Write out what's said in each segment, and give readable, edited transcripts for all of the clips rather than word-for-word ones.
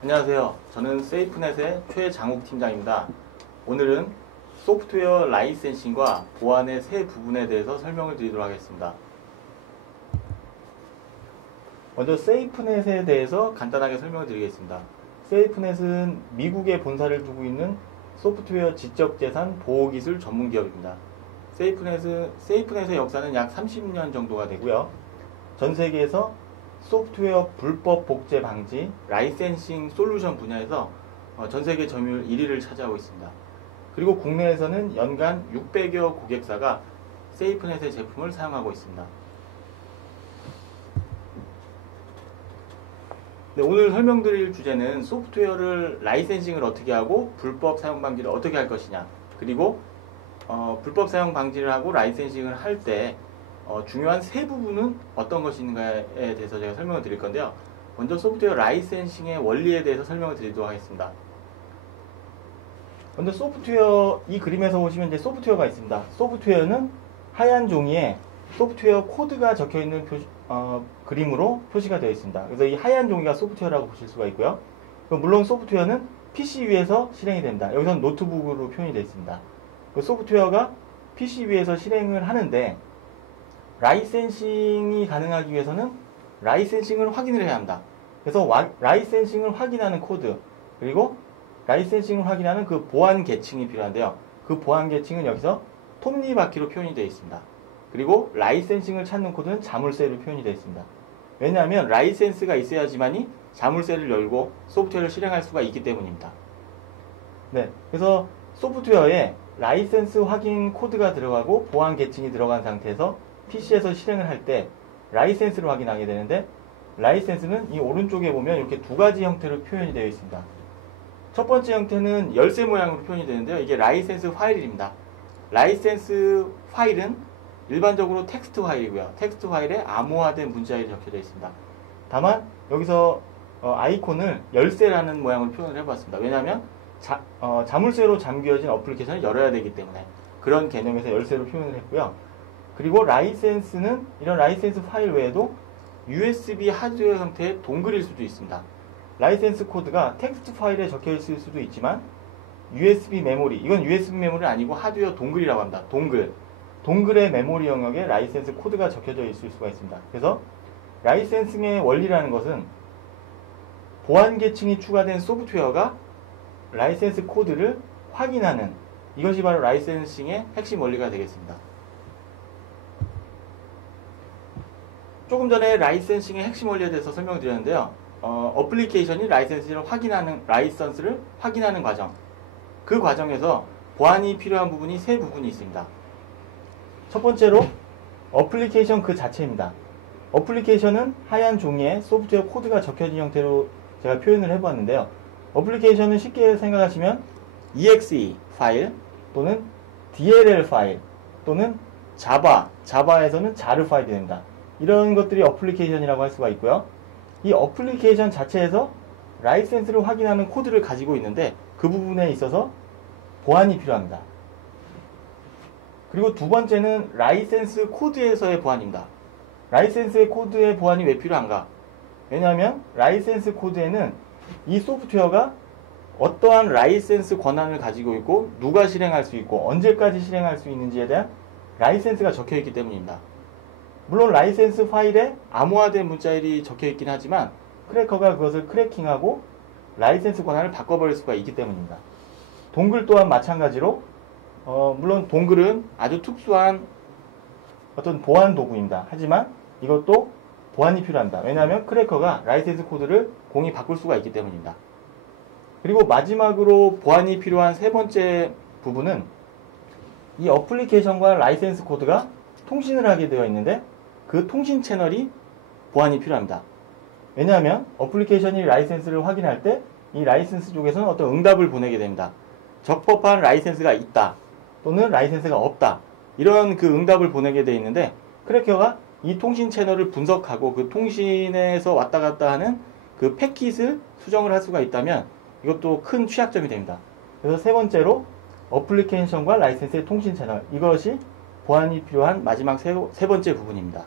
안녕하세요. 저는 세이프넷의 최장욱 팀장입니다. 오늘은 소프트웨어 라이센싱과 보안의 세 부분에 대해서 설명을 드리도록 하겠습니다. 먼저 세이프넷에 대해서 간단하게 설명을 드리겠습니다. 세이프넷은 미국에 본사를 두고 있는 소프트웨어 지적재산 보호기술 전문기업입니다. 세이프넷의 역사는 약 30년 정도가 되고요. 전 세계에서 소프트웨어 불법 복제 방지, 라이센싱 솔루션 분야에서 전 세계 점유율 1위를 차지하고 있습니다. 그리고 국내에서는 연간 600여 고객사가 세이프넷의 제품을 사용하고 있습니다. 네, 오늘 설명드릴 주제는 소프트웨어를 라이센싱을 어떻게 하고 불법 사용 방지를 어떻게 할 것이냐, 그리고 불법 사용 방지를 하고 라이센싱을 할 때 중요한 세 부분은 어떤 것인가에 대해서 제가 설명을 드릴 건데요. 먼저 소프트웨어 라이센싱의 원리에 대해서 설명을 드리도록 하겠습니다. 먼저 소프트웨어, 이 그림에서 보시면 이제 소프트웨어가 있습니다. 소프트웨어는 하얀 종이에 소프트웨어 코드가 적혀 있는 그림으로 표시가 되어 있습니다. 그래서 이 하얀 종이가 소프트웨어라고 보실 수가 있고요. 물론 소프트웨어는 PC 위에서 실행이 됩니다. 여기서는 노트북으로 표현이 되어 있습니다. 그 소프트웨어가 PC 위에서 실행을 하는데 라이센싱이 가능하기 위해서는 라이센싱을 확인을 해야 합니다. 그래서 라이센싱을 확인하는 코드, 그리고 라이센싱을 확인하는 그 보안 계층이 필요한데요. 그 보안 계층은 여기서 톱니바퀴로 표현이 되어 있습니다. 그리고 라이센싱을 찾는 코드는 자물쇠로 표현이 되어 있습니다. 왜냐하면 라이센스가 있어야지만이 자물쇠를 열고 소프트웨어를 실행할 수가 있기 때문입니다. 네, 그래서 소프트웨어에 라이센스 확인 코드가 들어가고 보안 계층이 들어간 상태에서 PC에서 실행을 할 때 라이센스를 확인하게 되는데, 라이센스는 이 오른쪽에 보면 이렇게 두 가지 형태로 표현이 되어 있습니다. 첫 번째 형태는 열쇠 모양으로 표현이 되는데요. 이게 라이센스 파일입니다. 라이센스 파일은 일반적으로 텍스트 파일이고요. 텍스트 파일에 암호화된 문자열이 적혀져 있습니다. 다만 여기서 아이콘을 열쇠라는 모양으로 표현을 해봤습니다. 왜냐하면 자물쇠로 잠겨진 어플리케이션을 열어야 되기 때문에 그런 개념에서 열쇠로 표현을 했고요. 그리고 라이센스는 이런 라이센스 파일 외에도 USB 하드웨어 형태의 동글일 수도 있습니다. 라이센스 코드가 텍스트 파일에 적혀 있을 수도 있지만 USB 메모리, 이건 USB 메모리 아니고 하드웨어 동글이라고 합니다. 동글의 메모리 영역에 라이센스 코드가 적혀져 있을 수가 있습니다. 그래서 라이센싱의 원리라는 것은 보안 계층이 추가된 소프트웨어가 라이센스 코드를 확인하는, 이것이 바로 라이센싱의 핵심 원리가 되겠습니다. 조금 전에 라이센싱의 핵심 원리에 대해서 설명드렸는데요. 어플리케이션이 라이센스를 확인하는 과정, 그 과정에서 보안이 필요한 부분이 세 부분이 있습니다. 첫 번째로 어플리케이션 그 자체입니다. 어플리케이션은 하얀 종이에 소프트웨어 코드가 적혀진 형태로 제가 표현을 해보았는데요. 어플리케이션은 쉽게 생각하시면 exe 파일 또는 dll 파일 또는 자바에서는 자르 파일이 됩니다. 이런 것들이 어플리케이션이라고 할 수가 있고요. 이 어플리케이션 자체에서 라이센스를 확인하는 코드를 가지고 있는데 그 부분에 있어서 보안이 필요합니다. 그리고 두 번째는 라이센스 코드에서의 보안입니다. 라이센스 코드의 보안이 왜 필요한가? 왜냐하면 라이센스 코드에는 이 소프트웨어가 어떠한 라이센스 권한을 가지고 있고 누가 실행할 수 있고 언제까지 실행할 수 있는지에 대한 라이센스가 적혀 있기 때문입니다. 물론 라이센스 파일에 암호화된 문자열이 적혀 있긴 하지만 크래커가 그것을 크래킹하고 라이센스 권한을 바꿔버릴 수가 있기 때문입니다. 동글 또한 마찬가지로 물론 동글은 아주 특수한 어떤 보안 도구입니다. 하지만 이것도 보안이 필요합니다. 왜냐하면 크래커가 라이센스 코드를 공이 바꿀 수가 있기 때문입니다. 그리고 마지막으로 보안이 필요한 세 번째 부분은 이 어플리케이션과 라이센스 코드가 통신을 하게 되어 있는데 그 통신 채널이 보안이 필요합니다. 왜냐하면 어플리케이션이 라이센스를 확인할 때 이 라이센스 쪽에서는 어떤 응답을 보내게 됩니다. 적법한 라이센스가 있다 또는 라이센스가 없다, 이런 그 응답을 보내게 되어 있는데 크래커가 이 통신 채널을 분석하고 그 통신에서 왔다 갔다 하는 그 패킷을 수정을 할 수가 있다면 이것도 큰 취약점이 됩니다. 그래서 세 번째로 어플리케이션과 라이센스의 통신 채널, 이것이 보안이 필요한 마지막 세 번째 부분입니다.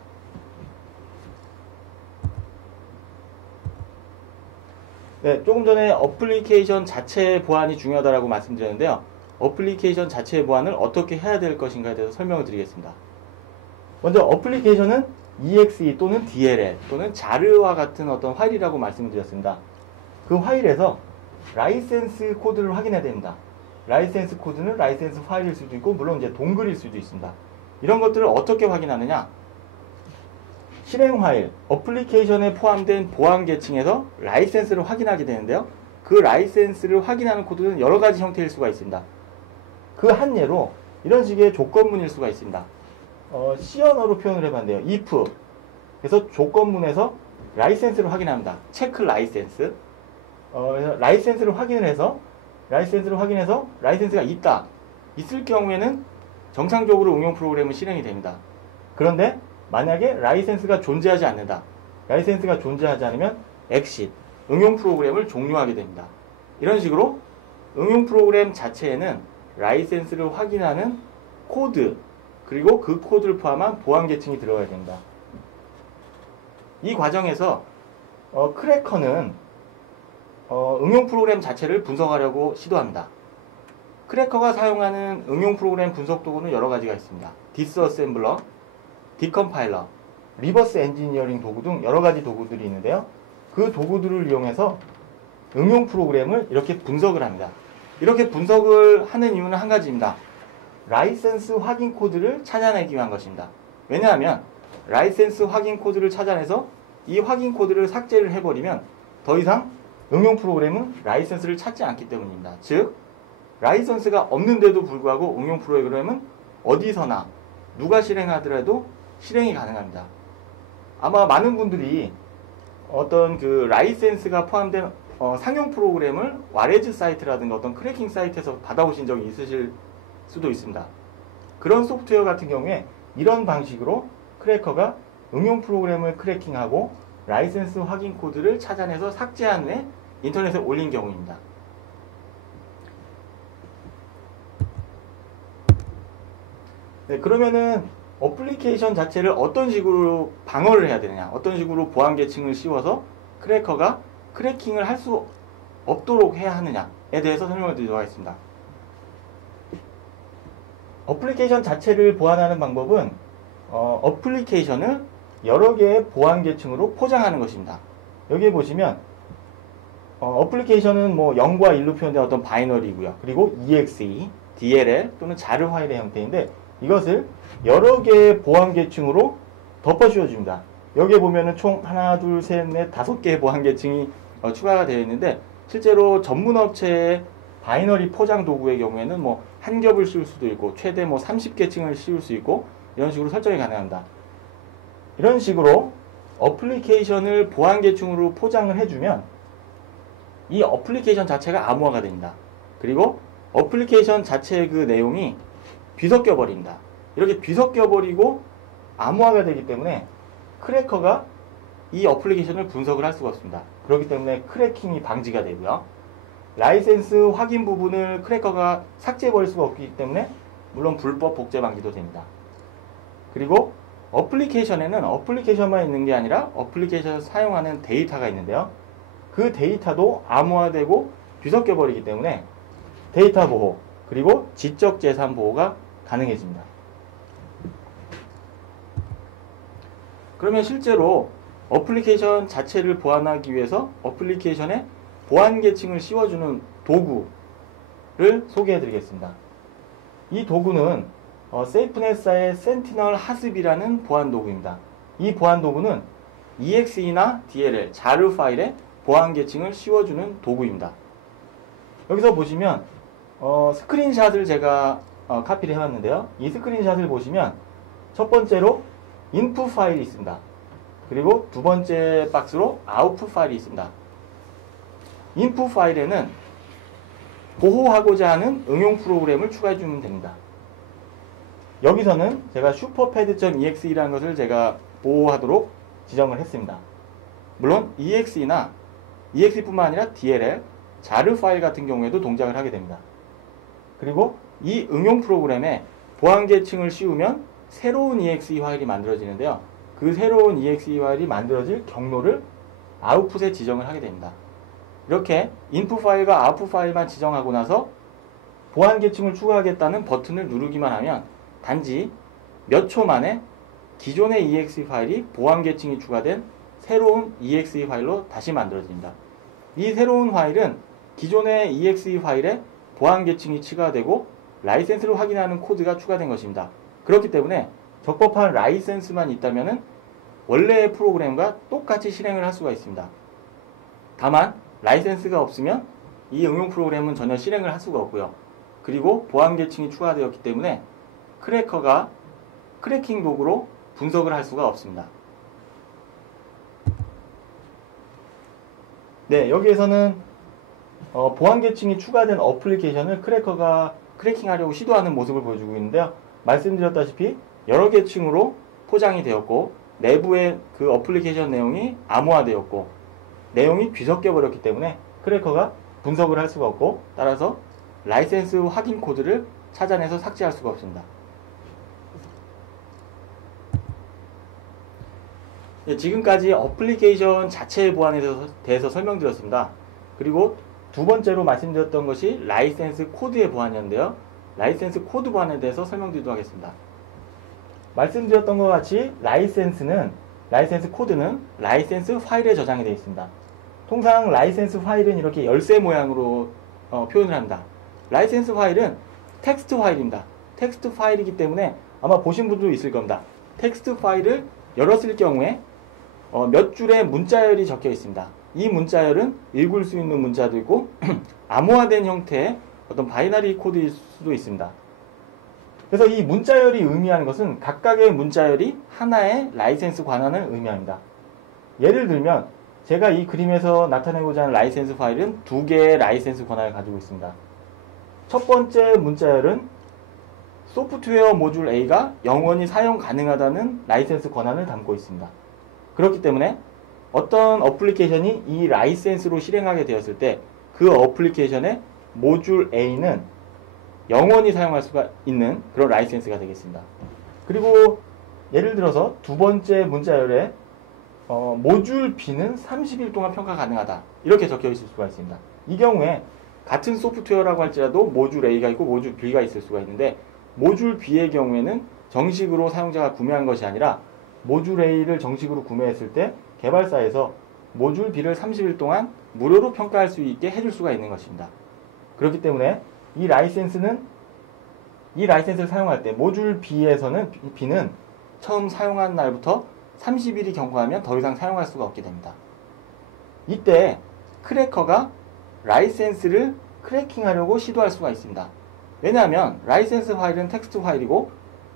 네, 조금 전에 어플리케이션 자체 보안이 중요하다고 말씀드렸는데요. 어플리케이션 자체 보안을 어떻게 해야 될 것인가에 대해서 설명을 드리겠습니다. 먼저 어플리케이션은 exe 또는 DLL 또는 자르와 같은 어떤 파일이라고 말씀을 드렸습니다. 그 파일에서 라이센스 코드를 확인해야 됩니다. 라이센스 코드는 라이센스 파일일 수도 있고 물론 이제 동글일 수도 있습니다. 이런 것들을 어떻게 확인하느냐? 실행 파일, 어플리케이션에 포함된 보안 계층에서 라이센스를 확인하게 되는데요. 그 라이센스를 확인하는 코드는 여러 가지 형태일 수가 있습니다. 그 한 예로 이런 식의 조건문일 수가 있습니다. C 언어로 표현을 해봤는데요. if. 그래서 조건문에서 라이센스를 확인합니다. 체크 라이센스. 라이센스를 확인해서 라이센스가 있다. 있을 경우에는 정상적으로 응용 프로그램은 실행이 됩니다. 그런데 만약에 라이센스가 존재하지 않는다. 라이센스가 존재하지 않으면 exit, 응용 프로그램을 종료하게 됩니다. 이런 식으로 응용 프로그램 자체에는 라이센스를 확인하는 코드, 그리고 그 코드를 포함한 보안 계층이 들어가야 됩니다. 이 과정에서 크래커는 응용 프로그램 자체를 분석하려고 시도합니다. 크래커가 사용하는 응용 프로그램 분석 도구는 여러 가지가 있습니다. 디스어셈블러, 디컴파일러, 리버스 엔지니어링 도구 등 여러 가지 도구들이 있는데요. 그 도구들을 이용해서 응용 프로그램을 이렇게 분석을 합니다. 이렇게 분석을 하는 이유는 한 가지입니다. 라이센스 확인 코드를 찾아내기 위한 것입니다. 왜냐하면 라이센스 확인 코드를 찾아내서 이 확인 코드를 삭제를 해버리면 더 이상 응용 프로그램은 라이센스를 찾지 않기 때문입니다. 즉, 라이센스가 없는데도 불구하고 응용 프로그램은 어디서나 누가 실행하더라도 실행이 가능합니다. 아마 많은 분들이 어떤 그 라이센스가 포함된 상용 프로그램을 와레즈 사이트라든가 어떤 크래킹 사이트에서 받아오신 적이 있으실 수도 있습니다. 그런 소프트웨어 같은 경우에 이런 방식으로 크래커가 응용 프로그램을 크래킹하고 라이센스 확인 코드를 찾아내서 삭제한 후에 인터넷에 올린 경우입니다. 네, 그러면은 어플리케이션 자체를 어떤 식으로 방어를 해야 되느냐, 어떤 식으로 보안 계층을 씌워서 크래커가 크래킹을 할 수 없도록 해야 하느냐에 대해서 설명을 드리도록 하겠습니다. 어플리케이션 자체를 보안하는 방법은 어플리케이션을 여러 개의 보안 계층으로 포장하는 것입니다. 여기 보시면 어플리케이션은 뭐 0과 1로 표현된 어떤 바이너리고요. 그리고 exe, DLL 또는 자르 파일의 형태인데 이것을 여러 개의 보안 계층으로 덮어 씌워줍니다. 여기에 보면은 총 하나, 둘, 셋, 넷, 5개의 보안 계층이 추가가 되어 있는데 실제로 전문 업체의 바이너리 포장 도구의 경우에는 뭐 한 겹을 씌울 수도 있고 최대 뭐 30계층을 씌울 수 있고 이런 식으로 설정이 가능합니다. 이런 식으로 어플리케이션을 보안 계층으로 포장을 해주면 이 어플리케이션 자체가 암호화가 됩니다. 그리고 어플리케이션 자체의 그 내용이 뒤섞여 버립니다. 이렇게 뒤섞여 버리고 암호화가 되기 때문에 크래커가 이 어플리케이션을 분석을 할 수가 없습니다. 그렇기 때문에 크래킹이 방지가 되고요. 라이센스 확인 부분을 크래커가 삭제해버릴 수가 없기 때문에 물론 불법 복제 방지도 됩니다. 그리고 어플리케이션에는 어플리케이션만 있는 게 아니라 어플리케이션을 사용하는 데이터가 있는데요. 그 데이터도 암호화되고 뒤섞여 버리기 때문에 데이터 보호 그리고 지적 재산 보호가 가능해집니다. 그러면 실제로 어플리케이션 자체를 보안하기 위해서 어플리케이션에 보안 계층을 씌워주는 도구를 소개해 드리겠습니다. 이 도구는 세이프넷사의 센티널 하습이라는 보안 도구입니다. 이 보안 도구는 exe나 DLL, 자르 파일에 보안 계층을 씌워주는 도구입니다. 여기서 보시면 스크린샷을 제가 카피를 해왔는데요. 이 스크린샷을 보시면 첫 번째로 input 파일이 있습니다. 그리고 두 번째 박스로 output 파일이 있습니다. input 파일에는 보호하고자 하는 응용 프로그램을 추가해 주면 됩니다. 여기서는 제가 superpad.exe라는 것을 제가 보호하도록 지정을 했습니다. 물론 exe뿐만 아니라 DLL, 자르 파일 같은 경우에도 동작을 하게 됩니다. 그리고 이 응용 프로그램에 보안 계층을 씌우면 새로운 exe 파일이 만들어지는데요. 그 새로운 exe 파일이 만들어질 경로를 아웃풋에 지정을 하게 됩니다. 이렇게 인풋 파일과 아웃풋 파일만 지정하고 나서 보안 계층을 추가하겠다는 버튼을 누르기만 하면 단지 몇 초 만에 기존의 exe 파일이 보안 계층이 추가된 새로운 exe 파일로 다시 만들어집니다. 이 새로운 파일은 기존의 exe 파일에 보안 계층이 추가되고 라이센스를 확인하는 코드가 추가된 것입니다. 그렇기 때문에 적법한 라이센스만 있다면 원래의 프로그램과 똑같이 실행을 할 수가 있습니다. 다만 라이센스가 없으면 이 응용 프로그램은 전혀 실행을 할 수가 없고요. 그리고 보안 계층이 추가되었기 때문에 크래커가 크래킹 도구로 분석을 할 수가 없습니다. 네, 여기에서는 보안 계층이 추가된 어플리케이션을 크래커가 크래킹하려고 시도하는 모습을 보여주고 있는데요. 말씀드렸다시피 여러 계층으로 포장이 되었고 내부의 그 어플리케이션 내용이 암호화되었고 내용이 뒤섞여 버렸기 때문에 크래커가 분석을 할 수가 없고 따라서 라이센스 확인 코드를 찾아내서 삭제할 수가 없습니다. 예, 지금까지 어플리케이션 자체의 보안에 대해서 설명드렸습니다. 그리고 두 번째로 말씀드렸던 것이 라이센스 코드의 보안이었는데요. 라이센스 코드 보안에 대해서 설명드리도록 하겠습니다. 말씀드렸던 것 같이 라이센스 코드는 라이센스 파일에 저장이 되어 있습니다. 통상 라이센스 파일은 이렇게 열쇠 모양으로 표현을 합니다. 라이센스 파일은 텍스트 파일입니다. 텍스트 파일이기 때문에 아마 보신 분도 있을 겁니다. 텍스트 파일을 열었을 경우에 몇 줄의 문자열이 적혀 있습니다. 이 문자열은 읽을 수 있는 문자도 있고 암호화된 형태의 어떤 바이너리 코드일 수도 있습니다. 그래서 이 문자열이 의미하는 것은 각각의 문자열이 하나의 라이센스 권한을 의미합니다. 예를 들면 제가 이 그림에서 나타내고자 하는 라이센스 파일은 두 개의 라이센스 권한을 가지고 있습니다. 첫 번째 문자열은 소프트웨어 모듈 A가 영원히 사용 가능하다는 라이센스 권한을 담고 있습니다. 그렇기 때문에 어떤 어플리케이션이 이 라이센스로 실행하게 되었을 때 그 어플리케이션의 모듈 A는 영원히 사용할 수가 있는 그런 라이센스가 되겠습니다. 그리고 예를 들어서 두 번째 문자열에 모듈 B는 30일 동안 평가 가능하다 이렇게 적혀 있을 수가 있습니다. 이 경우에 같은 소프트웨어라고 할지라도 모듈 A가 있고 모듈 B가 있을 수가 있는데 모듈 B의 경우에는 정식으로 사용자가 구매한 것이 아니라 모듈 A를 정식으로 구매했을 때 개발사에서 모듈 B를 30일 동안 무료로 평가할 수 있게 해줄 수가 있는 것입니다. 그렇기 때문에 이 라이센스를 사용할 때 모듈 B는 처음 사용한 날부터 30일이 경과하면 더 이상 사용할 수가 없게 됩니다. 이때 크래커가 라이센스를 크래킹하려고 시도할 수가 있습니다. 왜냐하면 라이센스 파일은 텍스트 파일이고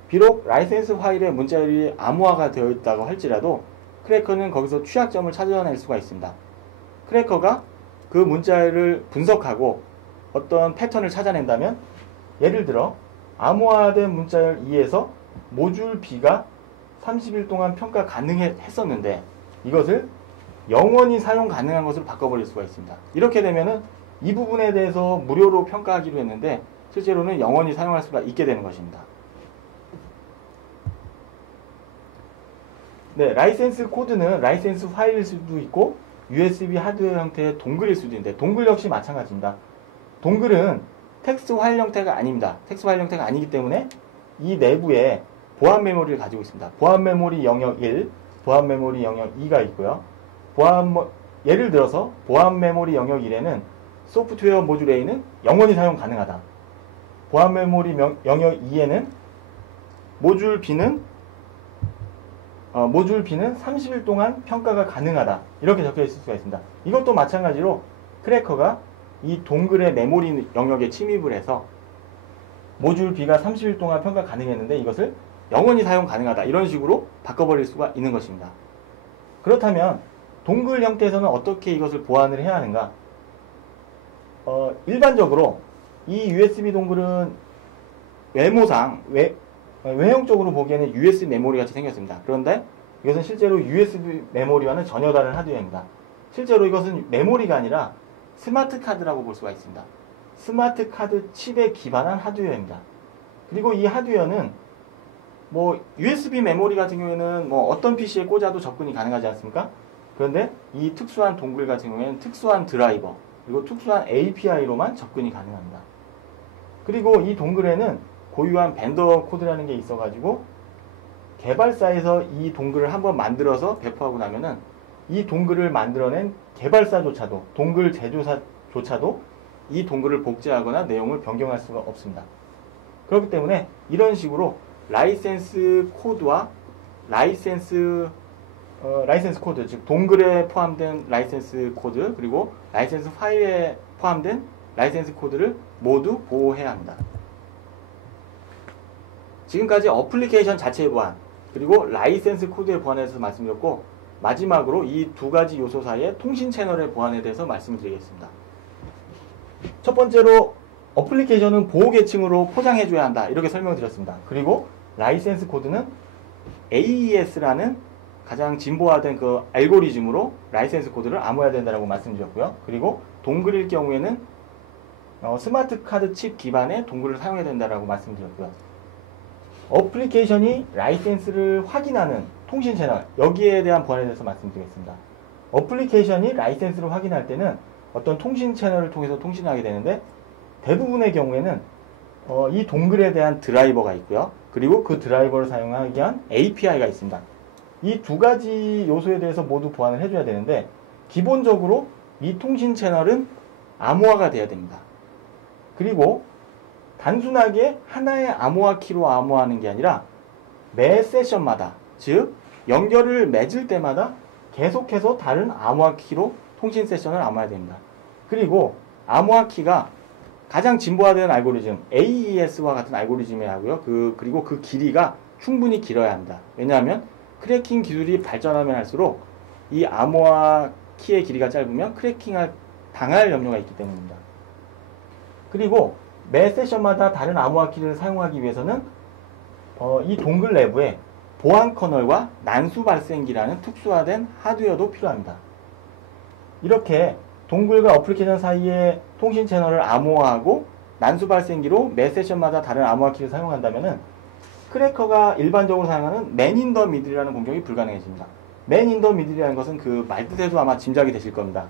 비록 라이센스 파일의 문자열이 암호화가 되어 있다고 할지라도 크래커는 거기서 취약점을 찾아낼 수가 있습니다. 크래커가 그 문자열을 분석하고 어떤 패턴을 찾아낸다면 예를 들어 암호화된 문자열 2에서 모듈 B가 30일 동안 평가 가능했었는데 이것을 영원히 사용 가능한 것으로 바꿔버릴 수가 있습니다. 이렇게 되면은 이 부분에 대해서 무료로 평가하기로 했는데 실제로는 영원히 사용할 수가 있게 되는 것입니다. 네, 라이센스 코드는 라이센스 파일일 수도 있고 USB 하드웨어 형태의 동글일 수도 있는데 동글 역시 마찬가지입니다. 동글은 텍스트 파일 형태가 아닙니다. 텍스트 파일 형태가 아니기 때문에 이 내부에 보안 메모리를 가지고 있습니다. 보안 메모리 영역 1, 보안 메모리 영역 2가 있고요. 예를 들어서 보안 메모리 영역 1에는 소프트웨어 모듈 A는 영원히 사용 가능하다. 보안 메모리 영역 2에는 모듈 B는 30일 동안 평가가 가능하다. 이렇게 적혀 있을 수가 있습니다. 이것도 마찬가지로 크래커가 이 동글의 메모리 영역에 침입을 해서 모듈 B가 30일 동안 평가 가능했는데 이것을 영원히 사용 가능하다. 이런 식으로 바꿔버릴 수가 있는 것입니다. 그렇다면 동글 형태에서는 어떻게 이것을 보완을 해야 하는가? 일반적으로 이 USB 동글은 외모상 외형적으로 보기에는 USB 메모리 같이 생겼습니다. 그런데 이것은 실제로 USB 메모리와는 전혀 다른 하드웨어입니다. 실제로 이것은 메모리가 아니라 스마트 카드라고 볼 수가 있습니다. 스마트 카드 칩에 기반한 하드웨어입니다. 그리고 이 하드웨어는 USB 메모리 같은 경우에는 어떤 PC에 꽂아도 접근이 가능하지 않습니까? 그런데 이 특수한 동글 같은 경우에는 특수한 드라이버 그리고 특수한 API로만 접근이 가능합니다. 그리고 이 동글에는 고유한 벤더 코드라는 게 있어가지고 개발사에서 이 동글을 한번 만들어서 배포하고 나면은 이 동글을 만들어낸 개발사조차도 동글 제조사조차도 이 동글을 복제하거나 내용을 변경할 수가 없습니다. 그렇기 때문에 이런 식으로 라이센스 코드와 라이센스 코드, 즉 동글에 포함된 라이센스 코드 그리고 라이센스 파일에 포함된 라이센스 코드를 모두 보호해야 합니다. 지금까지 어플리케이션 자체의 보안 그리고 라이센스 코드의 보안에 대해서 말씀드렸고 마지막으로 이 두 가지 요소 사이의 통신 채널의 보안에 대해서 말씀을 드리겠습니다. 첫 번째로 어플리케이션은 보호 계층으로 포장해줘야 한다 이렇게 설명드렸습니다. 그리고 라이센스 코드는 AES라는 가장 진보화된 그 알고리즘으로 라이센스 코드를 암호해야 된다고 말씀드렸고요. 그리고 동글일 경우에는 스마트 카드 칩 기반의 동글을 사용해야 된다고 말씀드렸고요. 어플리케이션이 라이센스를 확인하는 통신 채널 여기에 대한 보안에 대해서 말씀드리겠습니다. 어플리케이션이 라이센스를 확인할 때는 어떤 통신 채널을 통해서 통신하게 되는데 대부분의 경우에는 이 동글에 대한 드라이버가 있고요. 그리고 그 드라이버를 사용하기 위한 API가 있습니다. 이 두 가지 요소에 대해서 모두 보완을 해줘야 되는데 기본적으로 이 통신 채널은 암호화가 돼야 됩니다. 그리고 단순하게 하나의 암호화 키로 암호화하는 게 아니라 매 세션마다 즉 연결을 맺을 때마다 계속해서 다른 암호화 키로 통신 세션을 암호화해야 됩니다. 그리고 암호화 키가 가장 진보화된 알고리즘 AES와 같은 알고리즘에 하고요. 그리고 그 길이가 충분히 길어야 합니다. 왜냐하면 크래킹 기술이 발전하면 할수록 이 암호화 키의 길이가 짧으면 크래킹을 당할 염려가 있기 때문입니다. 그리고 매 세션마다 다른 암호화 키를 사용하기 위해서는 이 동글 내부에 보안 커널과 난수 발생기라는 특수화된 하드웨어도 필요합니다. 이렇게 동글과 어플리케이션 사이의 통신 채널을 암호화하고 난수 발생기로 매 세션마다 다른 암호화 키를 사용한다면은 크래커가 일반적으로 사용하는 맨 인 더 미들이라는 공격이 불가능해집니다. 맨 인 더 미들이라는 것은 그 말뜻에도 아마 짐작이 되실 겁니다.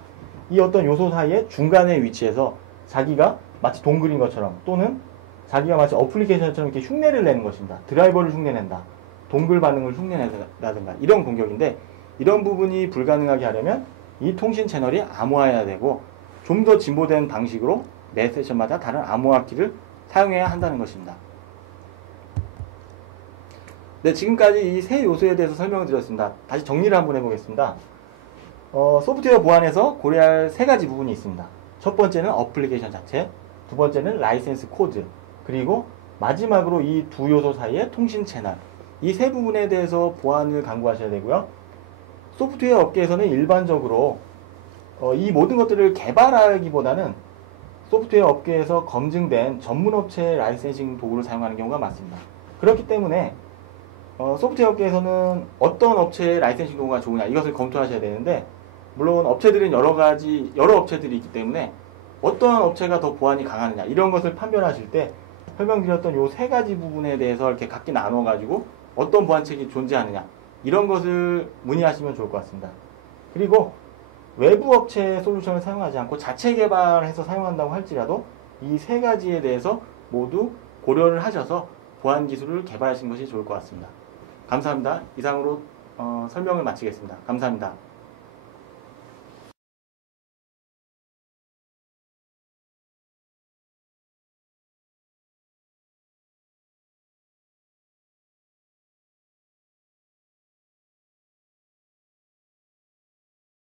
이 어떤 요소 사이의 중간에 위치해서 자기가 마치 동글인 것처럼 또는 자기가 마치 어플리케이션처럼 이렇게 흉내를 내는 것입니다. 드라이버를 흉내낸다. 동글 반응을 흉내낸다든가 이런 공격인데 이런 부분이 불가능하게 하려면 이 통신 채널이 암호화해야 되고 좀 더 진보된 방식으로 매 세션마다 다른 암호화 키를 사용해야 한다는 것입니다. 네, 지금까지 이 세 요소에 대해서 설명을 드렸습니다. 다시 정리를 한번 해보겠습니다. 소프트웨어 보안에서 고려할 세 가지 부분이 있습니다. 첫 번째는 어플리케이션 자체, 두 번째는 라이센스 코드, 그리고 마지막으로 이 두 요소 사이의 통신 채널. 이 세 부분에 대해서 보안을 강구하셔야 되고요. 소프트웨어 업계에서는 일반적으로 이 모든 것들을 개발하기보다는 소프트웨어 업계에서 검증된 전문업체의 라이센싱 도구를 사용하는 경우가 많습니다. 그렇기 때문에 소프트웨어 업계에서는 어떤 업체의 라이센싱 도구가 좋으냐 이것을 검토하셔야 되는데 물론 업체들은 여러 업체들이 있기 때문에 어떤 업체가 더 보안이 강하느냐 이런 것을 판별하실 때 설명드렸던 요 세 가지 부분에 대해서 이렇게 각기 나눠 가지고 어떤 보안책이 존재하느냐 이런 것을 문의하시면 좋을 것 같습니다. 그리고 외부 업체의 솔루션을 사용하지 않고 자체 개발해서 사용한다고 할지라도 이 세 가지에 대해서 모두 고려를 하셔서 보안 기술을 개발하시는 것이 좋을 것 같습니다. 감사합니다. 이상으로 설명을 마치겠습니다. 감사합니다.